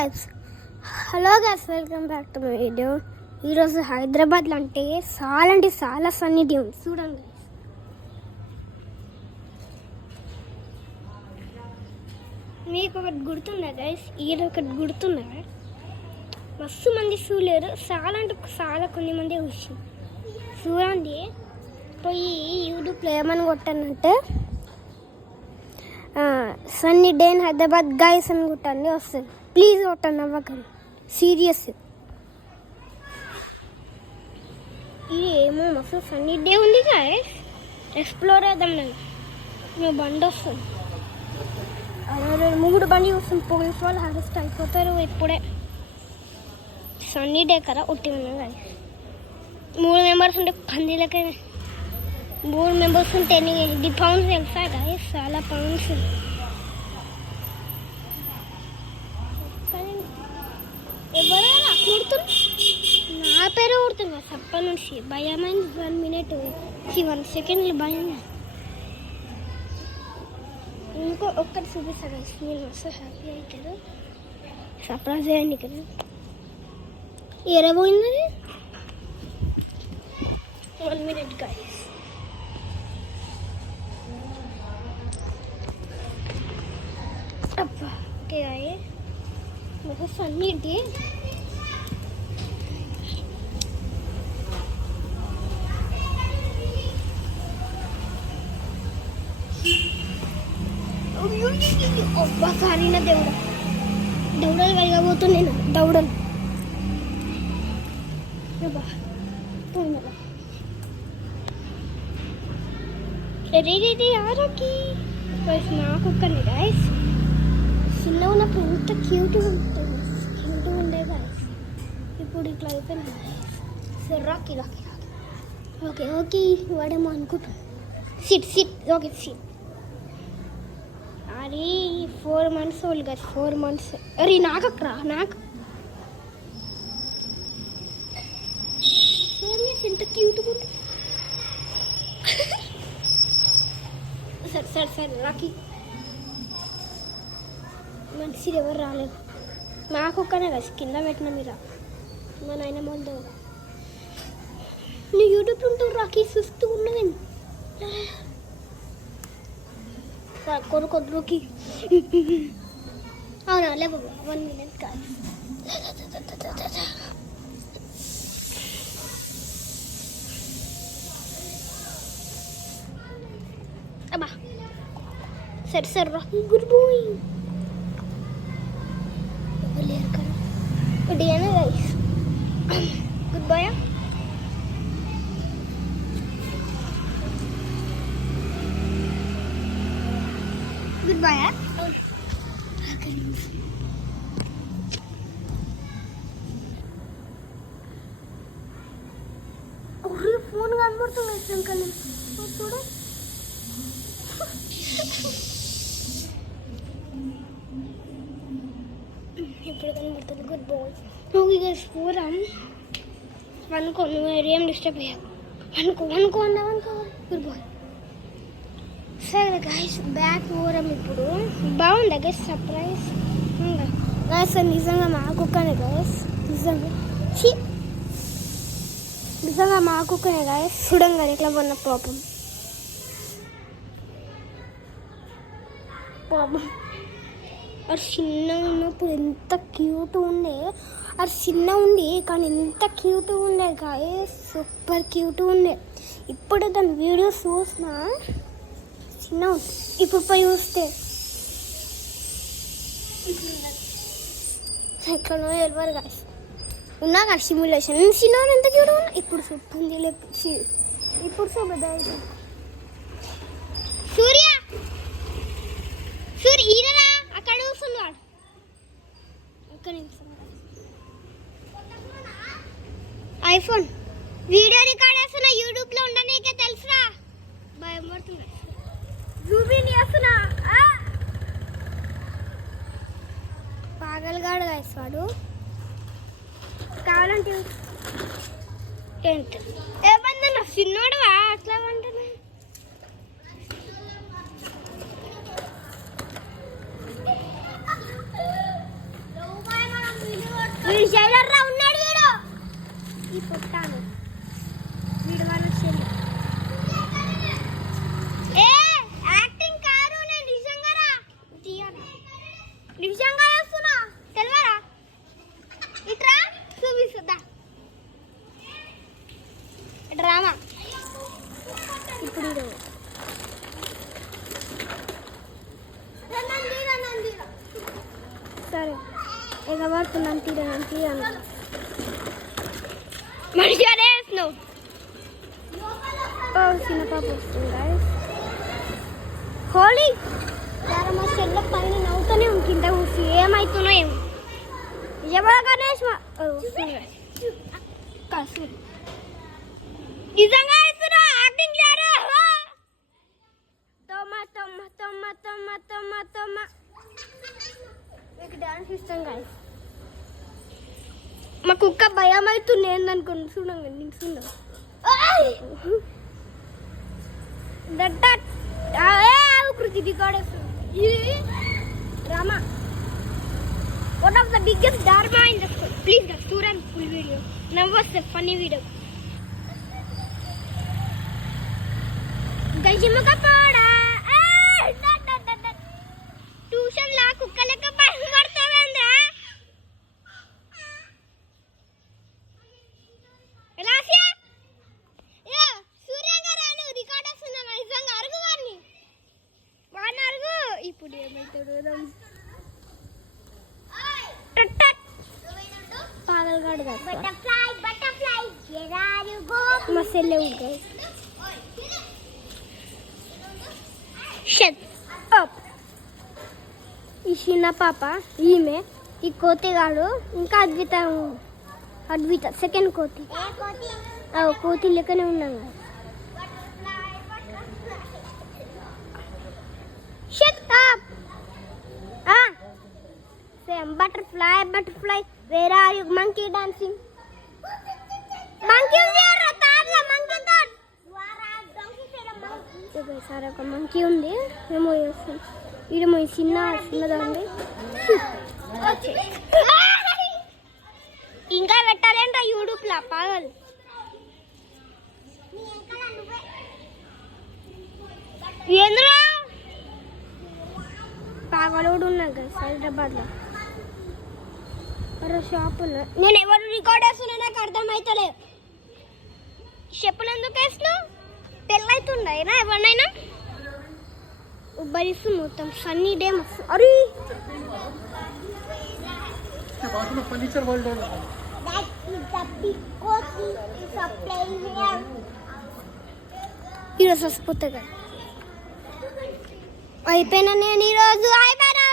Guys hello guys welcome back to my video. ఈరోజు హైదరాబాద్లో అంటే చాలా సన్నీ డే ఉంది చూడండి. మీకు ఒకటి గుర్తుందా గైస్? ఈరోజు ఒకటి గుర్తుందా? మస్తు మంది చూడలేరు, చాలా కొన్ని మంది వచ్చి చూడండి. పోయి యూట్యూబ్లో ఏమని కొట్టానంటే sunny day in Hyderabad guys అని కొట్టండి, వస్తుంది. ప్లీజ్ కొట్టండి, అవ్వకండి, సీరియస్. ఇది ఏమో మస్తు సన్నీ డే ఉంది గైస్, ఎక్స్ప్లోర్ చేద్దాం. మేము బండి వస్తుంది, 3 బండి వస్తుంది. పోలీస్ వాళ్ళు అరెస్ట్ అయిపోతారు ఇప్పుడే. సన్నీ డే కదా ఉట్టి ఉన్నాం గైస్. 3 మెంబర్స్ ఉంటే పందిలకైనా 3 మెంబర్స్ ఉంటే ఎన్ని పౌండ్స్ తెలుసా గైస్? చాలా పౌండ్స్. ఎవరైనా కొడుతుంది, నా పేరు కొడుతుంది అప్పటి నుంచి. భయమైంది. 1 మినిట్ 1 సెకండ్లు భయం. ఇంకో ఒక్కటి చూపిస్తాను గైస్, నేను మస్తు హ్యాపీ అవుతారు. సర్ప్రైజ్ అయ్యండి కదా. ఎరబోయింది 1 మినిట్ గైస్. అబ్బా ఓకే గాయస్, मुझे सन्नी डे సారీ నా దేవుడు. దౌడలు వెళ్ళబోతున్నాయి నా దౌడలు. రెడీ ఆరోకి నాకు ఒక్కనే గాయస్. చిన్న ఉన్నప్పుడు ఎంత క్యూట్గా ఉండే గాయస్, ఇప్పుడు ఇట్లా అయిపోయింది గాయస్. సో రాకీ ఓకే వాడేమో అనుకుంటాం. SIT okay SIT. అది 4 months ఓల్డ్ గాయస్, 4 months. అరే నాకరా నాకు ఎంత క్యూట్గా ఉంటుంది. సరే రాకీ మంచిది. ఎవరు రాలేదు, మాకొక్కనే కదా కింద పెట్టిన మీరు. మా నాయన మొందు నువ్వు యూట్యూబ్లో ఉంటావు రాకీ, చూస్తూ ఉన్నదండి కొడుకి. అవునా లేవు 1 minute కాదు. అబ్బా సరే Rocky goodbye. Good day guys. Goodbye. Goodbye. ఒరే ఫోన్ కనబడుతుంది సంకల్ చూడ. ఇప్పుడు కనబడుతుంది. Goodbye. ఓకే గైస్ పూరం అనుకో, నువ్వు ఏం డిస్టర్బ్ అయ్యావు. అనుకో గుడ్ బాయ్. సరే గైస్ బ్యాక్ పూరం. ఇప్పుడు బాగుందా గైస్ సర్ప్రైజ్? గైస్ నిజంగా మా కుక్కనే గైస్, నిజంగా మా కుక్కనే గైస్. చూడంగా ఎట్లా ఉన్న పాపం అది చిన్న ఉన్నప్పుడు ఎంత క్యూట్ ఉండే. అది చిన్న ఉండి కానీ ఎంత క్యూట్ ఉండే గాయస్, సూపర్ క్యూట్ ఉండే. ఇప్పుడు దాని వీడియోస్ చూసినా చిన్న ఉంది, ఇప్పుడు పోయి చూస్తే ఎక్కడో వెళ్ళారు గాయస్. ఉన్నా కదా సిమ్యులేషన్. చిన్న ఎంత క్యూట్ ఉన్నా. ఇప్పుడు చూపండి, ఇప్పుడు చూపదా సూర్య ఈరరా అక్కడ చూస్తున్నాడు. ఒక్క నిమిషం. ఐఫోన్ వీడియో రికార్డ్ చేస్తున్నా, యూట్యూబ్లో ఉండనీకే తెలుసురా. భయం పడుతుంది. జూబీని చేస్తున్నా పాగలగాడు గాయస్ వాడు. కావాలంటే ఏమన్నా చిన్నోడు అట్లా అంటున్నా. వీడు జైలర్రా ఉన్నాడు వీడు. ఈ పొట్టాను వీడు వాళ్ళ చెల్లి. ఏ యాక్టింగ్ కాదు, నేను నిజంగా రా నిజంగా చేస్తున్నా తెలవరా. ఇట్రా చూపిస్తుందా డ్రామా. ఇప్పుడు సరే ఎగబడుతున్నాను తీరను మంచిగానే వేస్తున్నావు. చిన్న పాప వస్తుంది హోలీ మా చెల్ల పైన నవ్వుతూనే కింద కూర్చి ఏమవుతున్నా ఏమో. ఎవరు గణేష్ నిజంగా వేస్తున్నా యాక్టింగ్ చేయరు. తొమ్మ మీకు డాన్స్ ఇష్టం కాదు. మా కుక్క భయం అవుతుంది ఏందనుకోండి. చూడండి నేను చూడ కృతి record drama. One of the biggest drama in the school. Please గా స్టూడెంట్ ఫుల్ వీడియో నవ్వొస్తే ఫన్నీ వీడియో. గజిముఖ పోడా ట్యూషన్ లా కుక్క లెక్క భయం పడతావేందా. సూర్యంగా రాను రికార్డ్ వస్తున్నా నిజంగా అరుగు వాడిని వాడిని అరుగు. ఇప్పుడు ఏమవుతాడు పాగలగాడు మా సెల్లె ఉంటాయి. Shut up. ఈ చిన్న పాప ఈమె, ఈ కోతిగాడు, ఇంకా అద్విత సెకండ్ కోతి. కోతి లెక్కనే ఉన్నాం కదా. Shut up. Same butterfly where are you monkey dancing. Monkey సరే ఒక మంకీ ఉంది ఏమో చేస్తుంది. ఈడేమో చిన్నదండి. ఇంకా పెట్టాలంట యూట్యూబ్లో పాగలు. ఎందులో పాగలు కూడా ఉన్నాయి కదా హైదరాబాద్లో. మరో షాప్ ఉన్నా. నేను ఎవరు రికార్డ్ వేస్తున్నా నాకు అర్థమవుతలేదు. చెప్పులు ఎందుకు వేస్తున్నావు? తెల్లవుతుండ ఎవరినైనా ఉబ్బరిస్తు మొత్తం సన్నీ డే మస్తు. అరే ఈరోజు వసిపోతుంది అయిపోయినా. నేను ఈరోజు అయిపోయినా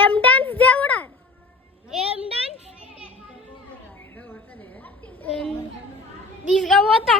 ఏం డాన్స్ దేవుడా ఏం డాన్స్ తీసుకపోతా.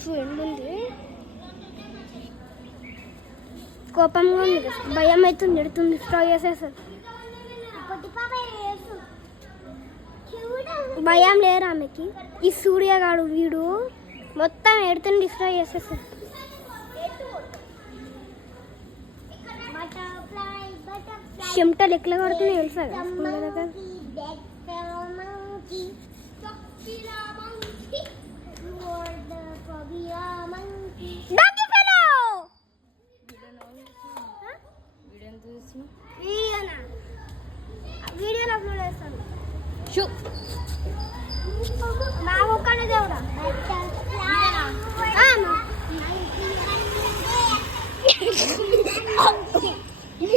ఫ్రెండ్ ఉంది కోపంగా ఉంది భయం అవుతుంది ఎడుతుంది స్ట్రావ్ చేసేస్తుంది. భయం లేరు ఆమెకి. ఈ సూర్యగాడు వీడు మొత్తం ఎడుతుంది డిస్ట్రాయ్ చేసేస్తుంది. చెమటలు ఎట్లా కొడుతున్నాయి తెలుసా దగ్గర. వీడియోలో అప్లోడ్ చేస్తాను. మా ఒక్కనే దేవుడా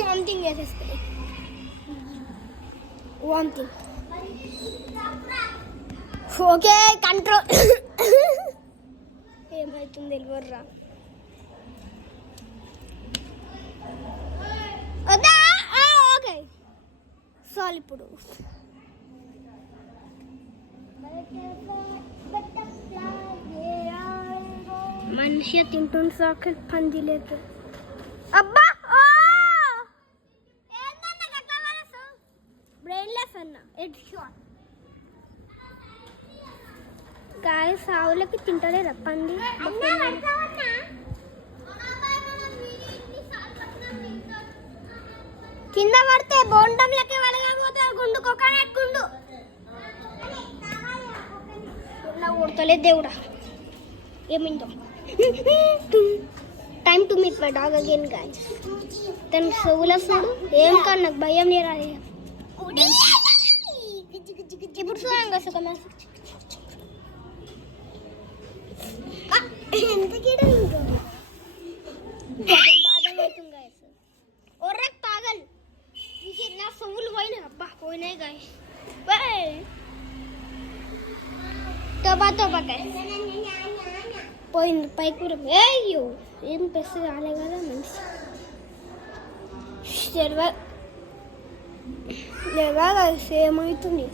వామిటింగ్ చేసేస్తాయి. Vomiting okay control. ఏమవుతుంది తెలియదురా. వద్దా ఓకే చాలు. ఇప్పుడు మనిషి తింటుంది చాక్లెట్ పంది లేక. అబ్బా బ్రెయిన్లెస్ అన్న హెడ్ షాట్. గాయస్ సావులకి తింటలేరా పంది? కింద పడితే బోండంలకి వలగపోతే గుండు కోకోనట్ గుండు కొడతలే దేవుడా. ఏమిందో time to meet my dog again guys. తన సోవుల చూడు ఏం కాదు, నాకు భయం లేరాలి. ఇప్పుడు చూడండి కదా ఒక మ్యాచ్ ఎంత బాధమవుతుంది గాయస్. ఒర్రక్ పాగల్ నా సొమ్ములు పోయినాయి. అబ్బా పోయినాయి గాయస్. తోబా తోబా గాయస్ పోయింది పైకి. అయ్యో ఏం పెస్ రాలే కదా మనిషి. లేవా గాయస్ ఏమవుతుంది?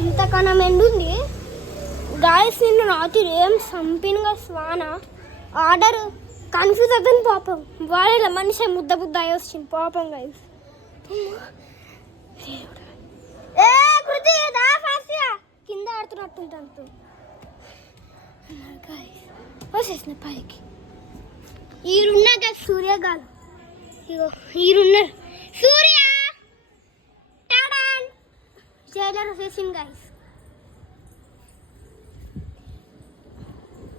ఇంతకన్నా మెండుంది గాయస్. నిన్ను రాత్రి ఏం సంపిన్గా స్వాన ఆర్డర్ కన్ఫ్యూజ్ అవుతుంది పాపం. వాళ్ళ మనిషి ముద్ద బుద్ధ అయి వచ్చింది పాపం గాయస్. కింద ఆడుతున్నట్టుంటూ వచ్చేసిన పైకి. ఈరున్నా కదా సూర్యగాలు. ఇగో ఈరున్నారు సూర్య జైలర్ వచ్చేసింది గాయస్.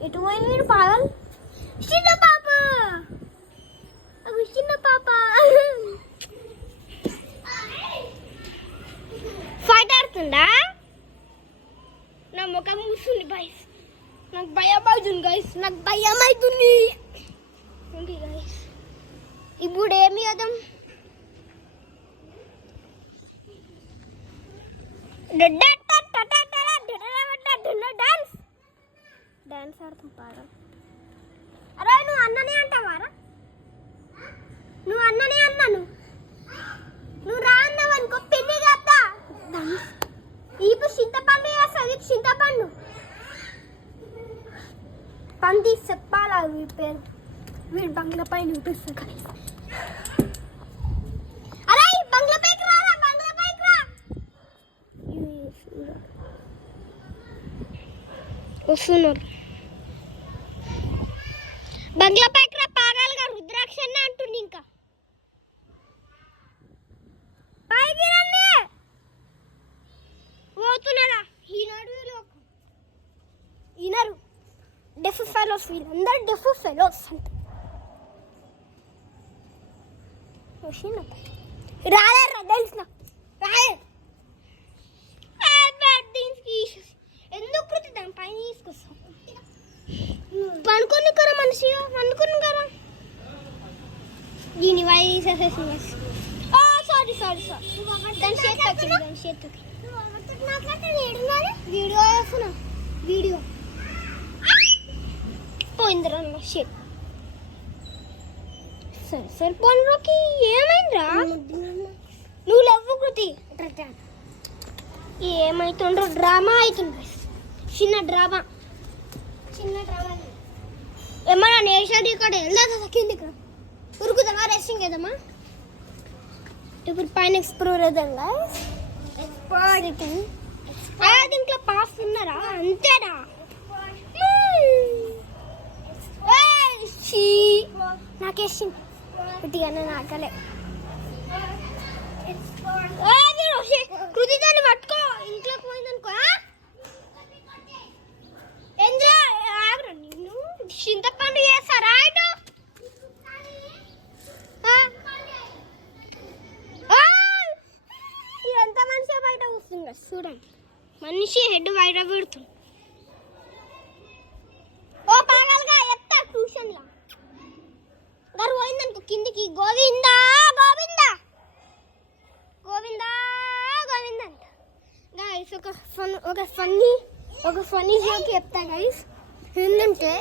ఎటు పోయింది మీరు పాగల్? చిన్న పాప చిన్న పాప ఫైట్ ఆడుతుందా? నా ముఖం కూర్చుంది గాయస్. నాకు భయం అవుతుంది గాయస్. నాకు భయం అవుతుంది గాయస్. ఇప్పుడు ఏమి వద్దాం? డాన్స్ ఆడుతాం పాడం. అరే నువ్వు అన్ననే అంటావారా? నువ్వు అన్ననే అన్నాను. నువ్వు రా అన్నావు అనుకో పెళ్లి కదా. ఇప్పుడు చింతపండు వేస్తుంది. చింతపండు పంది చెప్పాలా వీడి పేరు? వీడు బంగ్లా పైన చూపిస్తాడు. అరే బంగ్లా పైకి రారా, బంగ్లా పైకి రా. వస్తున్నారు బంగ్లా పైకి రా. పాగాలుగా రుద్రాక్షణ అంటుంది. ఇంకా పైకి రండి. పోతున్నారా? ఈనారు డెఫ్ ఫెలోస్. వీళ్ళందరూ డెఫ్ ఫెలోస్ అంట. రాలేరా తెలిసిన రాలే. ఎందుకు ప్రతి దాని పైన తీసుకొస్తాం? పనుకొని కదా మనిషి, పనుకొని కదా. దీని వాయి తీసేసేసింది. Sorry sorry sorry. దాని చేతికి దాని చేతికి వీడియో వేస్తున్నా. వీడియో పోయిందిరా నా షేప్. సరే సరే పోన్రోకి ఏమైందిరా? నువ్వు లేవు కృతి. ఏమైతుండ్రో డ్రామా అవుతుంది. చిన్న డ్రామా ఏమన్నా నేషనల్ రికార్డ్ వెళ్దా కిందికి ఉరుకుదామా? రేసింగ్ ఏదమ్మా? ఇప్పుడు పైన ఎక్స్ప్లోర్ అవుతుందా? దీంట్లో పాస్ ఉన్నారా? అంతేనా? నాకేసింది పుట్టిగానే నాకలే. కృతి దాన్ని పట్టుకో. ఇంట్లోకి పోయిందనుకో. నిన్ను చింతపండు చేస్తారా? ఇటు ఎంత మనిషి బయట కూర్చుంది చూడండి. మనిషి హెడ్ బయట పెడుతుంది. ఓ పాగలుగా చెప్తా ట్యూషన్లో గారు పోయిందనుకో కిందికి. గోవిందా గోవిందా గోవిందా గోవిందా అంట. గాయస్ ఒక ఫన్నీ జోక్ చెప్తా గాయస్. ఏంటంటే